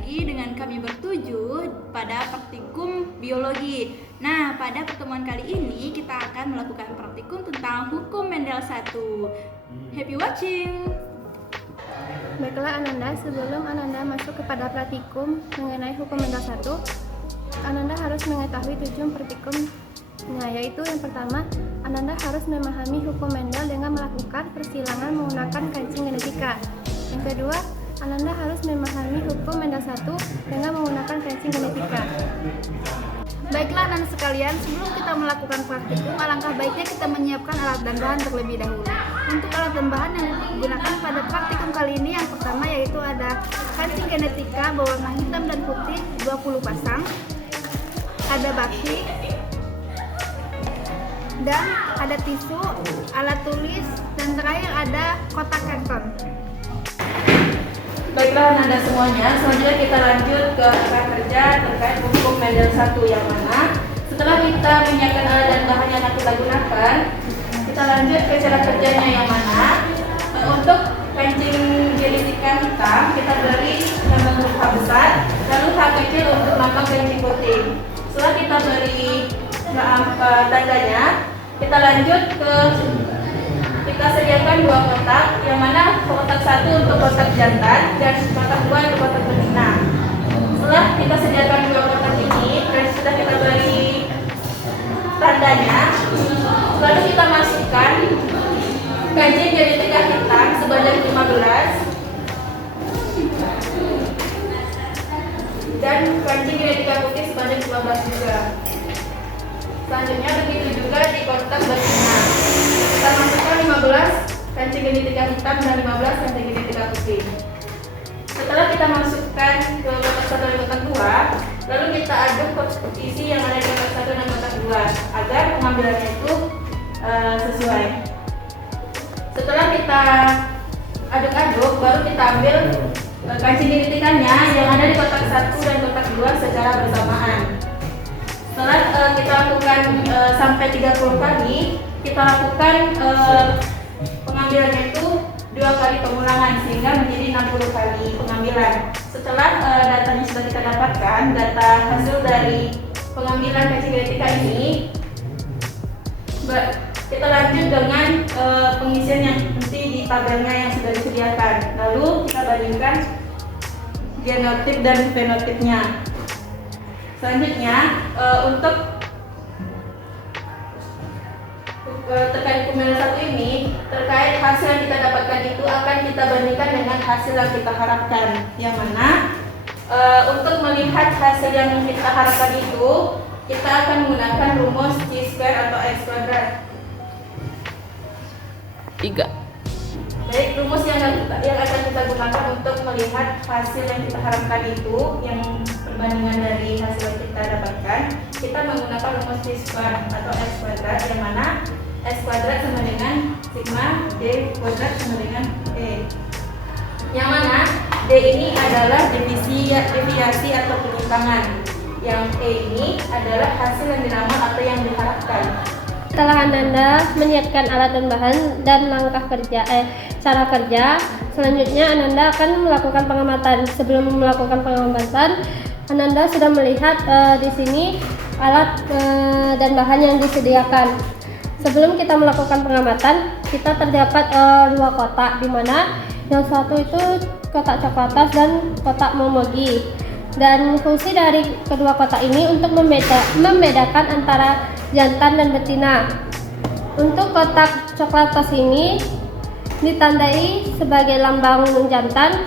lagi dengan kami bertujuh pada praktikum biologi. Nah, pada pertemuan kali ini kita akan melakukan praktikum tentang hukum Mendel 1. Happy watching! Baiklah Ananda, sebelum Ananda masuk kepada praktikum mengenai hukum Mendel 1, Ananda harus mengetahui tujuan praktikum. Yaitu yang pertama, Ananda harus memahami hukum Mendel dengan melakukan persilangan menggunakan kancing genetika. Yang kedua, Ananda harus memahami hukum Mendel 1 dengan menggunakan kancing genetika. Baiklah Ananda sekalian, sebelum kita melakukan praktikum, alangkah baiknya kita menyiapkan alat dan bahan terlebih dahulu. Untuk alat dan bahan yang digunakan pada praktikum kali ini, yang pertama yaitu ada kancing genetika berwarna hitam dan putih 20 pasang, ada baki, dan ada tisu, alat tulis, dan terakhir ada kotak karton. Baiklah Ananda semuanya, selanjutnya kita lanjut ke rekan kerja terkait hukum Mendel 1, yang mana setelah kita menyiapkan alat dan bahan yang akan kita gunakan, kita lanjut ke cara kerjanya, yang mana untuk kancing genetika hitam kita beri lambang huruf H besar, lalu H kecil untuk lambang kancing putih. Setelah kita beri tandanya, kita lanjut ke kita sediakan dua kotak, yang mana kotak satu untuk kotak jantan dan kotak dua untuk kotak betina. Setelah kita sediakan dua kotak ini dan sudah kita beri tandanya, lalu kita masukkan kancing genetika hitam sebanyak 15 dan kancing genetika putih sebanyak 15 juga. Selanjutnya begitu juga di kotak betina. Kita masukkan 15 kancing genetika hitam dan 15 kancing genetika putih. Setelah kita masukkan ke kotak 1 dan kotak 2, lalu kita aduk isi yang ada di kotak 1 dan kotak 2 agar pengambilannya itu sesuai. Setelah kita aduk-aduk, baru kita ambil kancing genetikanya yang ada di kotak 1 dan kotak 2 secara bersamaan. Setelah kita lakukan sampai 30 kali, kita lakukan pengambilannya itu 2 kali pengulangan sehingga menjadi 60 kali pengambilan. Setelah datanya sudah kita dapatkan, data hasil dari pengambilan kancing genetika ini, kita lanjut dengan pengisian yang nanti di tabelnya yang sudah disediakan. Lalu kita bandingkan genotip dan fenotipnya. Selanjutnya untuk terkait hukum Mendel 1 ini, terkait hasil yang kita dapatkan itu akan kita bandingkan dengan hasil yang kita harapkan, yang mana untuk melihat hasil yang kita harapkan itu, kita akan menggunakan rumus C² atau X². 3. Baik, rumus yang akan kita gunakan untuk melihat hasil yang kita harapkan itu, yang perbandingan dari hasil yang kita dapatkan, kita menggunakan rumus C² atau X², yang mana S² sama dengan sigma, D² sama dengan E. Yang mana D ini adalah deviasi atau penyimpangan, yang E ini adalah hasil yang diramal atau yang diharapkan. Setelah Ananda menyiapkan alat dan bahan dan cara kerja, selanjutnya Ananda akan melakukan pengamatan. Sebelum melakukan pengamatan, Ananda sudah melihat di sini alat dan bahan yang disediakan. Sebelum kita melakukan pengamatan, kita terdapat 2 kotak, di mana yang satu itu kotak coklatas dan kotak momogi. Dan fungsi dari kedua kotak ini untuk membedakan antara jantan dan betina. Untuk kotak coklatas ini ditandai sebagai lambang jantan,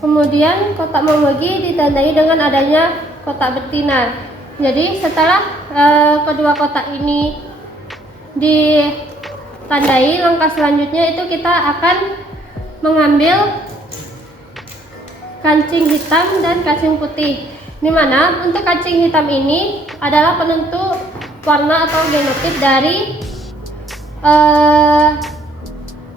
kemudian kotak momogi ditandai dengan adanya kotak betina. Jadi setelah kedua kotak ini ditandai, langkah selanjutnya itu kita akan mengambil kancing hitam dan kancing putih, di mana untuk kancing hitam ini adalah penentu warna atau genotip dari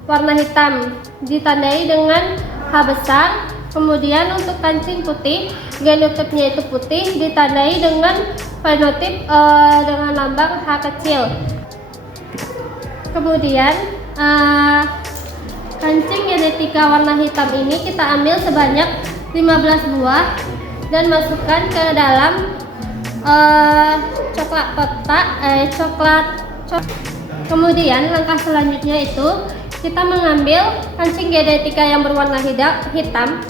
warna hitam, ditandai dengan H besar. Kemudian untuk kancing putih, genotipnya itu putih, ditandai dengan fenotip dengan lambang H kecil. Kemudian kancing genetika warna hitam ini kita ambil sebanyak 15 buah dan masukkan ke dalam coklat kotak, Kemudian langkah selanjutnya itu kita mengambil kancing genetika yang berwarna hitam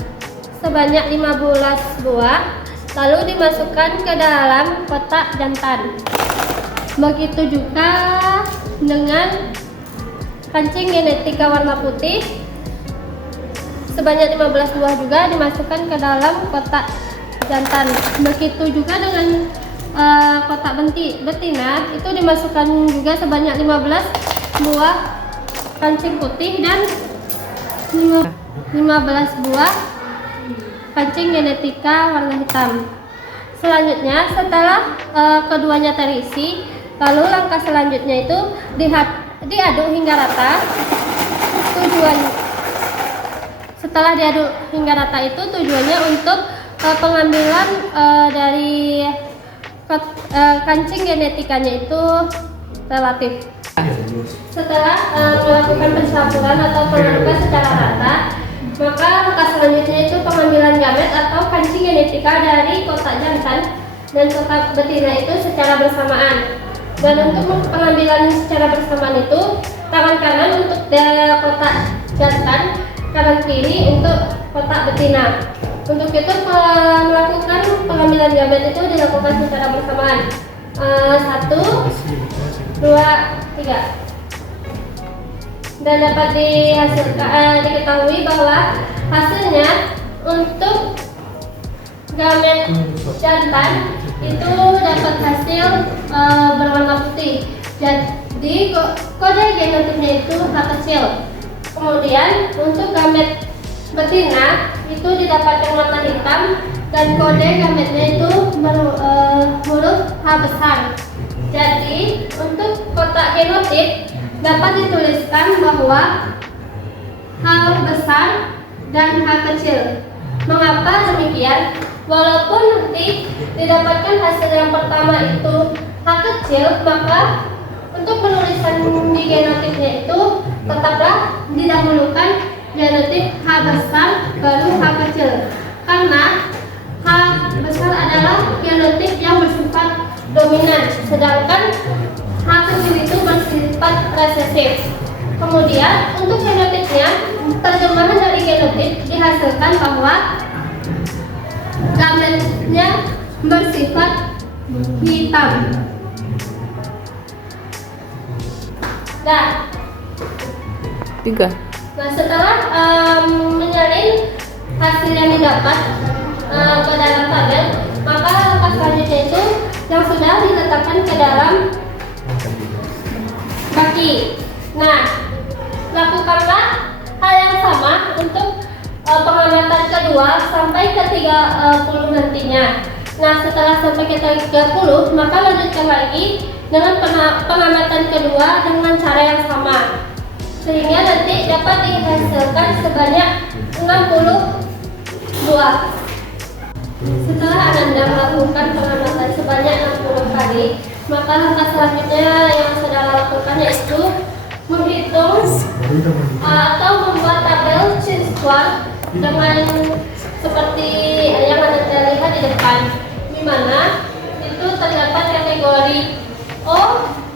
sebanyak 15 buah, lalu dimasukkan ke dalam kotak jantan. Begitu juga dengan kancing genetika warna putih sebanyak 15 buah juga dimasukkan ke dalam kotak jantan. Begitu juga dengan kotak betina itu dimasukkan juga sebanyak 15 buah kancing putih dan 15 buah kancing genetika warna hitam. Selanjutnya setelah keduanya terisi, lalu langkah selanjutnya itu diaduk hingga rata. Setelah diaduk hingga rata itu tujuannya untuk pengambilan dari kancing genetikanya itu relatif. Setelah melakukan pencampuran atau pengadukan secara rata, maka langkah selanjutnya itu pengambilan gamet atau kancing genetika dari kotak jantan dan kotak betina itu secara bersamaan. Dan untuk pengambilan secara bersamaan itu, tangan kanan untuk kotak jantan, kanan kiri untuk kotak betina. Untuk itu melakukan pengambilan gamet itu dilakukan secara bersamaan. 1, 2, 3. Dan dapat diketahui bahwa hasilnya untuk gamet jantan itu dapat hasil berwarna putih. Jadi kode genotipnya itu H kecil. Kemudian untuk gamet betina itu didapatkan warna hitam dan kode gametnya itu huruf H besar. Jadi untuk kotak genotip dapat dituliskan bahwa H besar dan H kecil. Mengapa demikian? Walaupun nanti didapatkan hasil yang pertama itu H kecil, maka untuk penulisan di genotipnya itu tetaplah didahulukan genotip H besar baru H kecil, karena H besar adalah genotip yang bersifat dominan, sedangkan H kecil itu bersifat resesif. Kemudian untuk genotipnya, terjemahan dari genotip dihasilkan bahwa gametnya bersifat hitam. Nah, 3. Nah, setelah menyalin hasil yang didapat ke dalam tabel, maka langkah selanjutnya itu yang sudah diletakkan ke dalam baki. Nah, lakukanlah hal yang sama untuk pengamatan kedua sampai ke 30 nantinya. Nah, setelah sampai ke 30, maka lanjutkan lagi dengan pengamatan kedua dengan cara yang sama, sehingga nanti dapat dihasilkan sebanyak 60 buah. Setelah Ananda melakukan pengamatan sebanyak 60 kali, maka langkah selanjutnya yang saudara lakukan yaitu menghitung atau membuat tabel siswa dengan seperti yang Anda lihat di depan, di mana itu terdapat kategori O,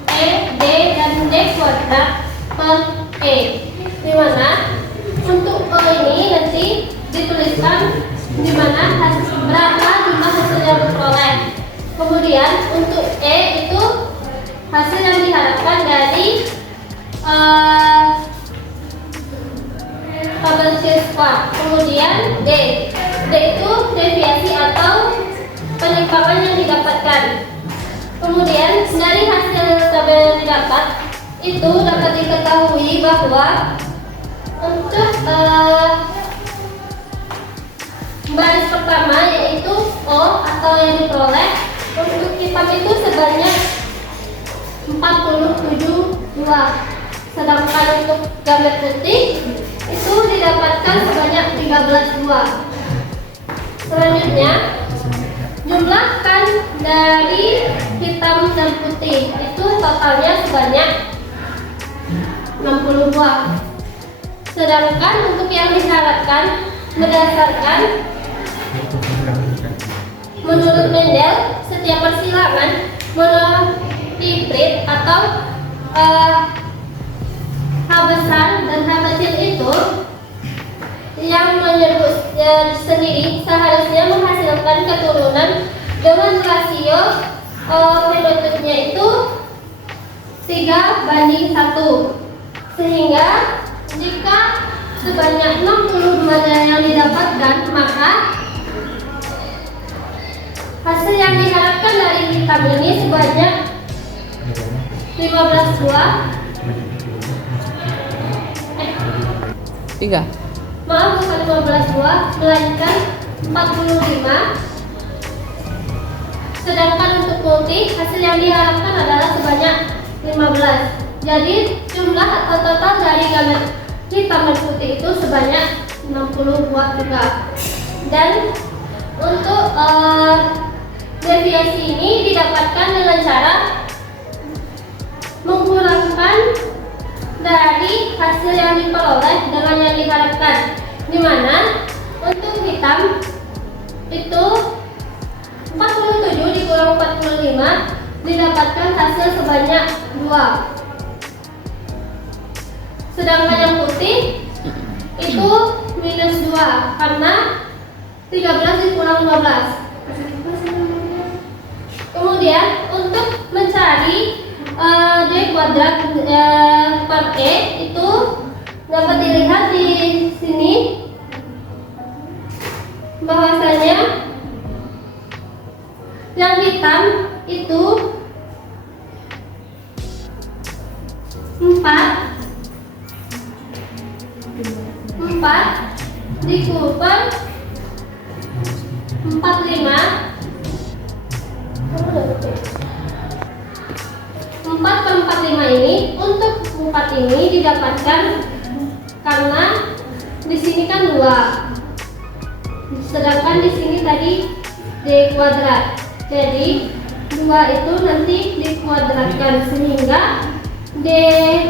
E, D, dan D kuadrat per E, di mana untuk O ini nanti dituliskan di mana berapa jumlah hasil yang diperoleh. Kemudian untuk E itu hasil yang diharapkan dari tabel siswa. Kemudian D itu deviasi atau penyimpangan yang didapatkan. Kemudian dari hasil tabel yang didapat itu dapat diketahui bahwa untuk baris pertama yaitu O atau yang diperoleh untuk hitam itu sebanyak 47 buah, sedangkan untuk gamet putih itu didapatkan sebanyak 13 buah. Selanjutnya, jumlahkan dari hitam dan putih itu totalnya sebanyak 60 buah. Sedangkan untuk yang disyaratkan berdasarkan Menurut Mendel, setiap persilangan monohibrid atau H besar dan H kecil itu yang menyebut sendiri seharusnya menghasilkan keturunan dengan rasio fenotipnya itu 3:1. Sehingga jika sebanyak 62 darah yang didapatkan, maka hasil yang diharapkan dari hitam ini sebanyak 15 buah. 3. Maaf, bukan 15 buah, melainkan 45. Sedangkan untuk multi, hasil yang diharapkan adalah sebanyak 15. Jadi jumlah atau total dari gamet hitam dan putih itu sebanyak 60 buah juga. Dan untuk deviasi ini didapatkan dengan cara mengurangi dari hasil yang diperoleh dengan yang diharapkan, di mana untuk hitam itu 47 dikurang 45 didapatkan hasil sebanyak 2. Sedangkan yang putih itu minus 2 karena 13 dikurang 12. Kemudian untuk mencari D kuadrat per E itu dapat dilihat di sini bahwasanya yang hitam itu 4 dikumpulkan 45. 4/45 ini untuk 4 ini didapatkan karena di sini kan 2, sedangkan di sini tadi D kuadrat. Jadi 2 itu nanti dikuadratkan sehingga D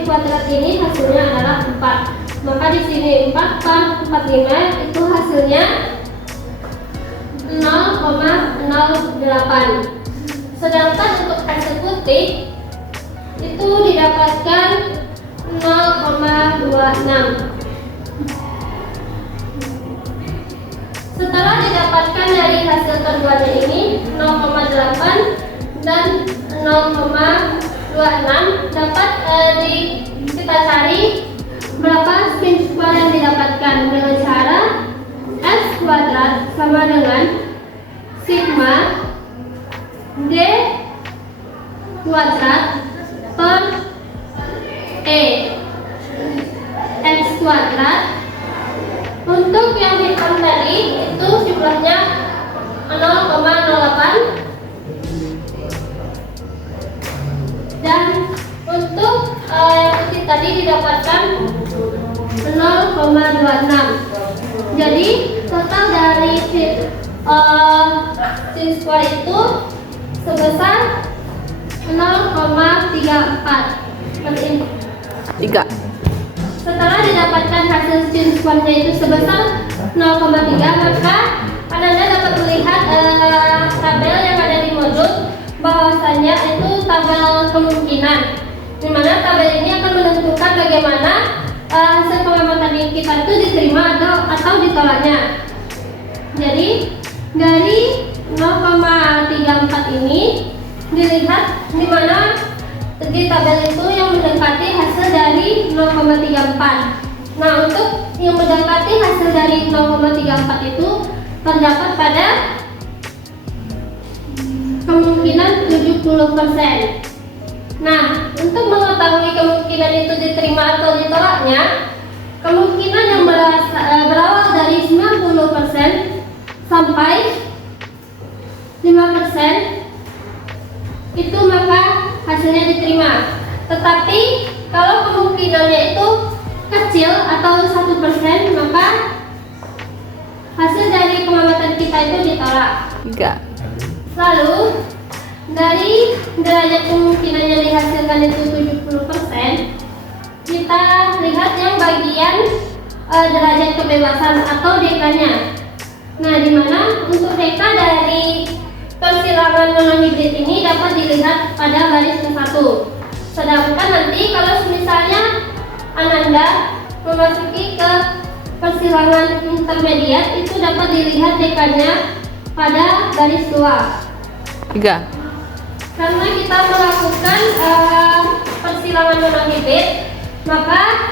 kuadrat ini hasilnya adalah 4. Maka di sini 4/45 itu hasilnya 0,08. Sedangkan untuk hasil putih itu didapatkan 0,26. Setelah didapatkan dari hasil keduanya ini 0,8 dan 0,26, dapat kita cari berapa spin square yang didapatkan dengan cara S kuadrat sama dengan sigma D kuadrat per E X kuadrat. Untuk yang hitam tadi itu jumlahnya 0,08 dan untuk yang putih tadi didapatkan 0,26. Jadi total dari sin square itu sebesar 0,34 seperti ini. 3. Setelah didapatkan hasil sin square-nya itu sebesar 0,3, maka Anda dapat melihat tabel yang ada di modul bahwasanya itu tabel kemungkinan, di mana tabel ini akan menentukan bagaimana hasil pengamatan kita itu diterima atau ditolaknya. Jadi dari 0,34 ini dilihat di mana di tabel itu yang mendekati hasil dari 0,34. Nah, untuk yang mendekati hasil dari 0,34 itu terdapat pada kemungkinan 70%. Nah, untuk mengetahui kemungkinan itu diterima atau ditolaknya, kemungkinan yang berawal dari 90% sampai 5% itu maka hasilnya diterima. Tetapi kalau kemungkinannya itu kecil atau 1%, maka hasil dari pengamatan kita itu ditolak. 3. Lalu dari derajat kemungkinan yang dihasilkan itu 70%, kita lihat yang bagian derajat kebebasan atau DK-nya. Nah, di mana untuk DK dari persilangan monohibrid ini dapat dilihat pada baris ke-1. Sedangkan nanti kalau misalnya Ananda memasuki ke persilangan intermediat itu dapat dilihat dekannya pada baris 2. 3. Karena kita melakukan persilangan monohibrid, maka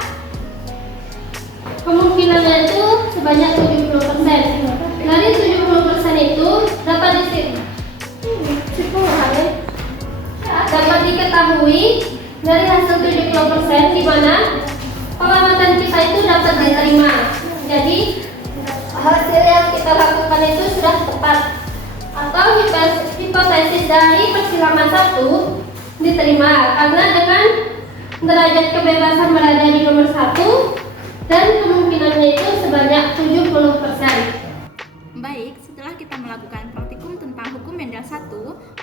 kemungkinannya itu sebanyak 70%. Dari 70% itu dapat diketahui dari hasil 70% di mana pengamatan kita itu dapat diterima. Jadi hasil yang kita lakukan itu sudah tepat, atau hipotesis dari persilangan 1 diterima karena dengan derajat kebebasan berada di nomor 1 dan kemungkinannya itu sebanyak 70%. Baik, setelah kita melakukan praktikum tentang hukum Mendel 1,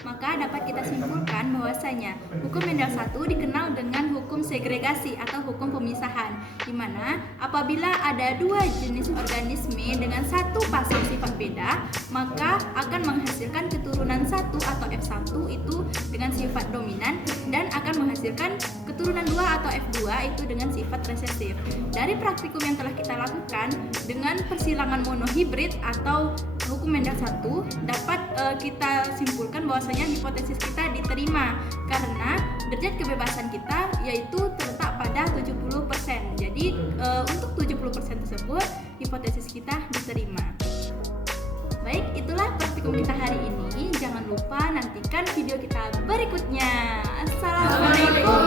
maka dapat kita simpulkan bahwasanya hukum Mendel 1 dikenal dengan hukum segregasi atau hukum pemisahan, di mana apabila ada dua jenis organisme dengan satu pasang sifat beda, maka akan menghasilkan keturunan 1 atau F1 itu dengan sifat dominan dan akan menghasilkan keturunan 2 atau F2 itu dengan sifat resesif. Dari praktikum yang telah kita lakukan dengan persilangan monohibrid atau hukum Mendel 1 dapat kita simpulkan bahwasanya hipotesis kita diterima karena derajat kebebasan kita yaitu terletak pada 70%. Jadi untuk 70% tersebut hipotesis kita diterima. Baik, itulah praktikum kita hari ini. Jangan lupa nantikan video kita berikutnya. Assalamualaikum.